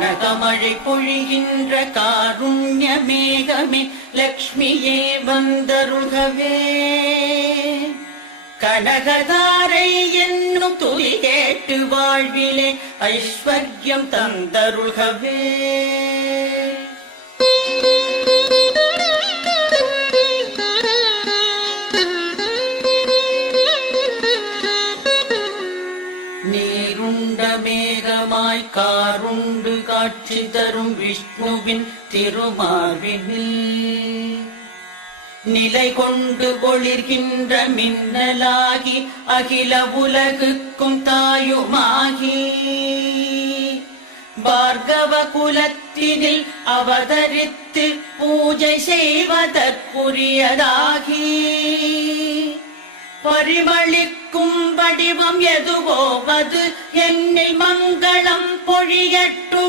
நகமழை பொழிகின்ற காருண்ய மேகமே லக்ஷ்மியே வந்தருள்கவே. கனகதாரை என்னும் துதி கேட்டு வாழ்விலே ஐஸ்வர்யம் தந்தருள்கவே. நீருண்ட மேகமாய் காருண்டு காட்சி தரும் விஷ்ணுவின் திருமார்பினில் நிலை கொண்டு ஒளிர்கின்ற மின்னலாகி அகில உலகுக்கும் தாயுமாகி பார்கவ குலத்தினில் அவதரித்து பூஜை செய்வதற்குரியதாகி பரிமளிக்கும் வடிவம் எதுவோ அது என்னில் மங்களம் பொழியட்டுமே.